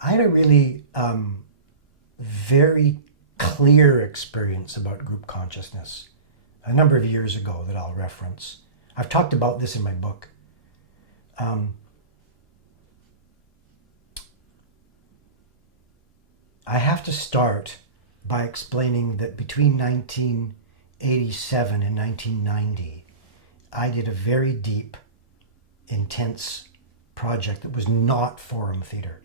I had a really very clear experience about group consciousness a number of years ago that I'll reference. I've talked about this in my book. I have to start by explaining that between 1987 and 1990, I did a very deep, intense project that was not forum theater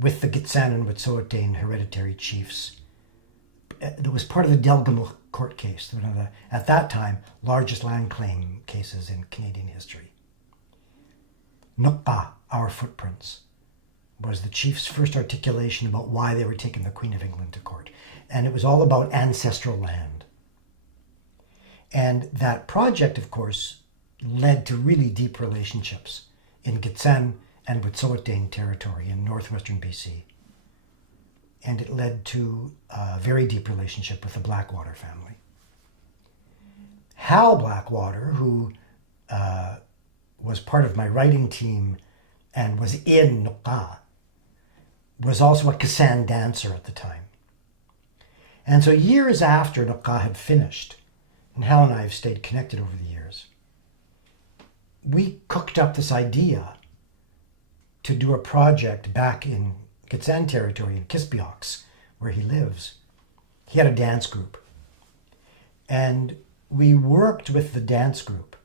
with the Gitxsan and Wet'suwet'en hereditary chiefs. That was part of the Delgamuukw court case, one of the, at that time, largest land claim cases in Canadian history. Nuk'pa, Our Footprints, was the chief's first articulation about why they were taking the Queen of England to court. And it was all about ancestral land. And that project, of course, led to really deep relationships in Gitxsan and Wet'suwet'en territory in northwestern BC. And it led to a very deep relationship with the Blackwater family. Hal Blackwater, who was part of my writing team and was in Nuk'pa, was also a Kassan dancer at the time. And so years after Nuk'pa had finished, and Hal and I have stayed connected over the years, we cooked up this idea to do a project back in Gitxsan territory in Kispiox, where he lives. He had a dance group. And we worked with the dance group.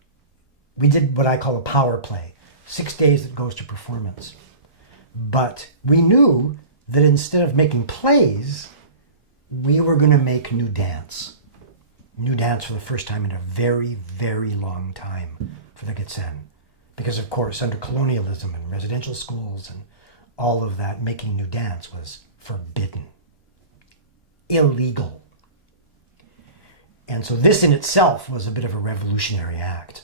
We did what I call a power play, 6 days that goes to performance. But we knew that instead of making plays, we were going to make new dance. New dance for the first time in a very, very long time for the Gitxsan. Because, of course, under colonialism and residential schools and all of that, making new dance was forbidden, illegal. And so this in itself was a bit of a revolutionary act.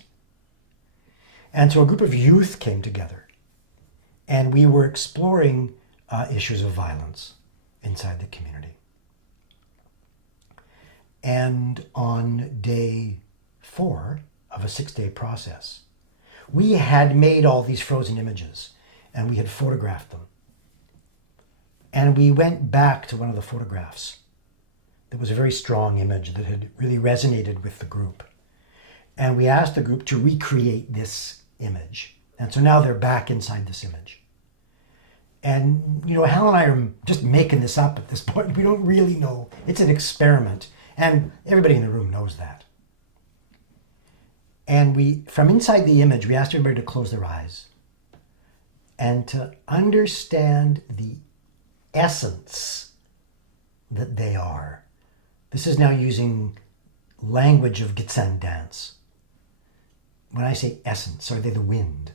And so a group of youth came together, and we were exploring issues of violence inside the community. And on day 4 of a 6-day process, we had made all these frozen images, and we had photographed them. And we went back to one of the photographs. That was a very strong image that had really resonated with the group. And we asked the group to recreate this image. And so now they're back inside this image. And, you know, Hal and I are just making this up at this point. We don't really know. It's an experiment. And everybody in the room knows that. And we, from inside the image, we asked everybody to close their eyes and to understand the essence that they are. This is now using language of Gitxsan dance. When I say essence, are they the wind?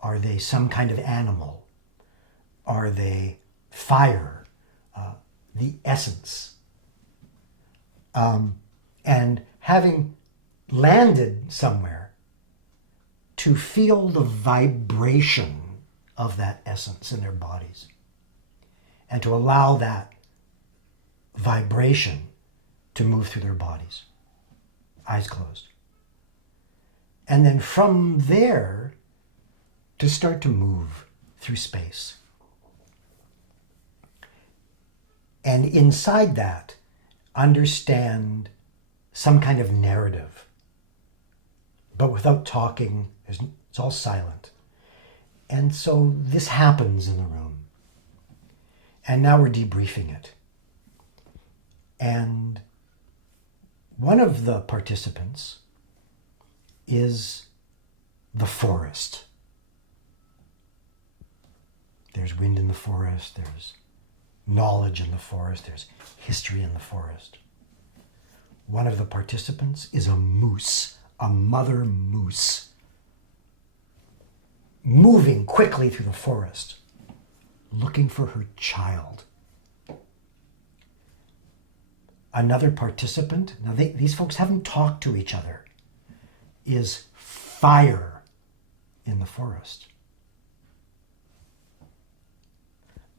Are they some kind of animal? Are they fire? The essence. And having landed somewhere, to feel the vibration of that essence in their bodies and to allow that vibration to move through their bodies, eyes closed. And then from there, to start to move through space. And inside that, understand some kind of narrative, but without talking. It's all silent. And so this happens in the room. And now we're debriefing it. And one of the participants is the forest. There's wind in the forest, there's knowledge in the forest, there's history in the forest. One of the participants is a moose, a mother moose, moving quickly through the forest, looking for her child. Another participant, now these folks haven't talked to each other, is fire in the forest.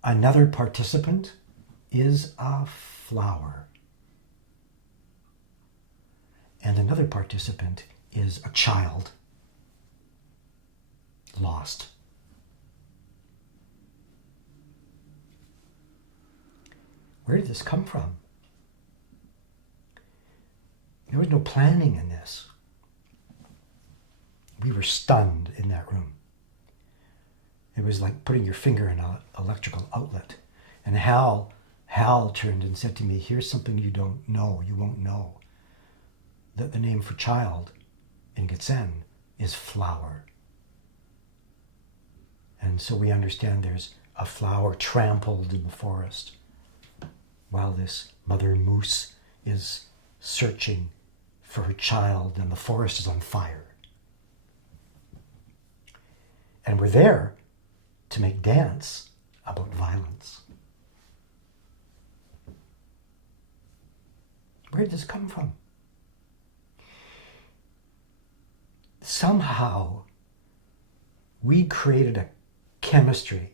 Another participant is a flower. And another participant is a child lost. Where did this come from? There was no planning in this. We were stunned in that room. It was like putting your finger in an electrical outlet. And Hal turned and said to me, here's something you don't know, you won't know. That the name for child in Gitsen is flower. And so we understand there's a flower trampled in the forest while this mother moose is searching for her child and the forest is on fire. And we're there to make dance about violence. Where did this come from? Somehow, we created a chemistry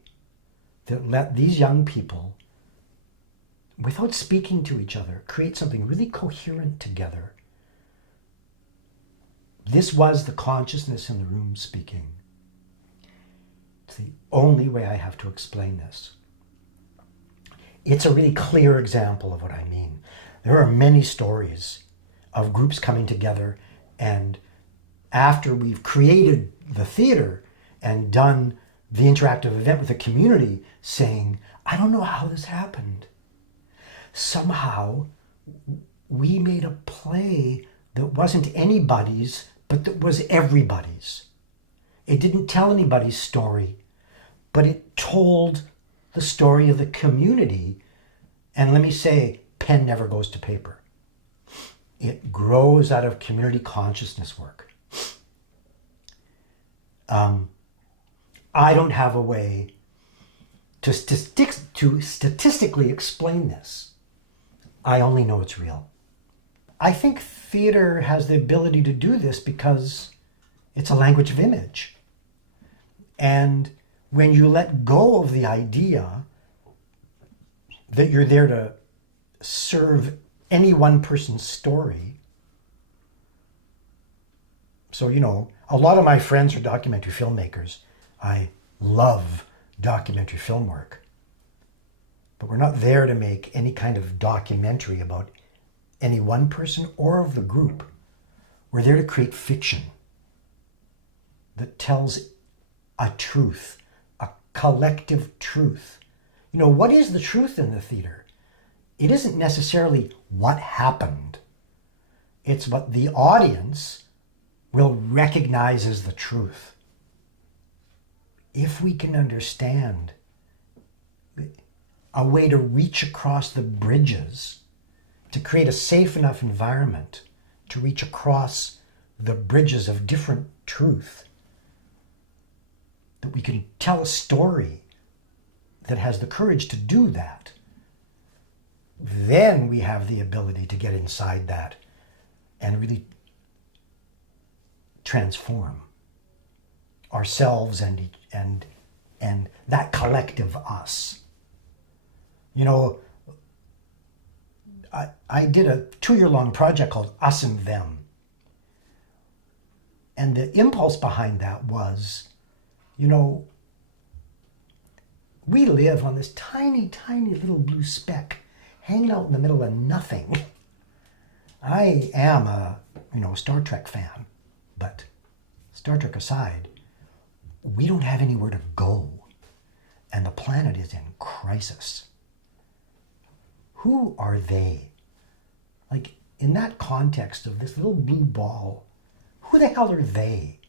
that let these young people, without speaking to each other, create something really coherent together. This was the consciousness in the room speaking. It's the only way I have to explain this. It's a really clear example of what I mean. There are many stories of groups coming together, and after we've created the theater and done the interactive event with the community, saying, I don't know how this happened. Somehow, we made a play that wasn't anybody's, but that was everybody's. It didn't tell anybody's story, but it told the story of the community. And let me say, pen never goes to paper. It grows out of community consciousness work. I don't have a way to statistically explain this. I only know it's real. I think theater has the ability to do this because it's a language of image. And when you let go of the idea that you're there to serve any one person's story. So, a lot of my friends are documentary filmmakers. I love documentary film work. But we're not there to make any kind of documentary about any one person or of the group. We're there to create fiction that tells a truth, a collective truth. What is the truth in the theater? It isn't necessarily what happened. It's what the audience will recognize as the truth. If we can understand a way to reach across the bridges, to create a safe enough environment to reach across the bridges of different truth, that we can tell a story that has the courage to do that, then we have the ability to get inside that and really transform ourselves and that collective us. I did a 2-year-long project called Us and Them. And the impulse behind that was, we live on this tiny, tiny little blue speck hanging out in the middle of nothing. I am a Star Trek fan, but Star Trek aside, we don't have anywhere to go, and the planet is in crisis. Who are they? In that context of this little blue ball, who the hell are they?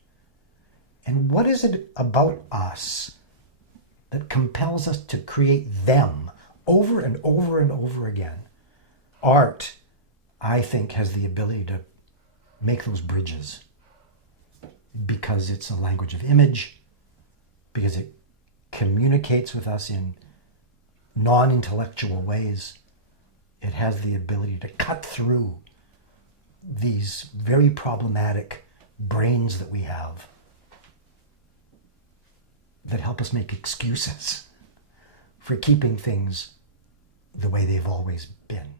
And what is it about us that compels us to create them over and over and over again? Art, I think, has the ability to make those bridges because it's a language of image, because it communicates with us in non-intellectual ways. It has the ability to cut through these very problematic brains that we have that help us make excuses for keeping things the way they've always been.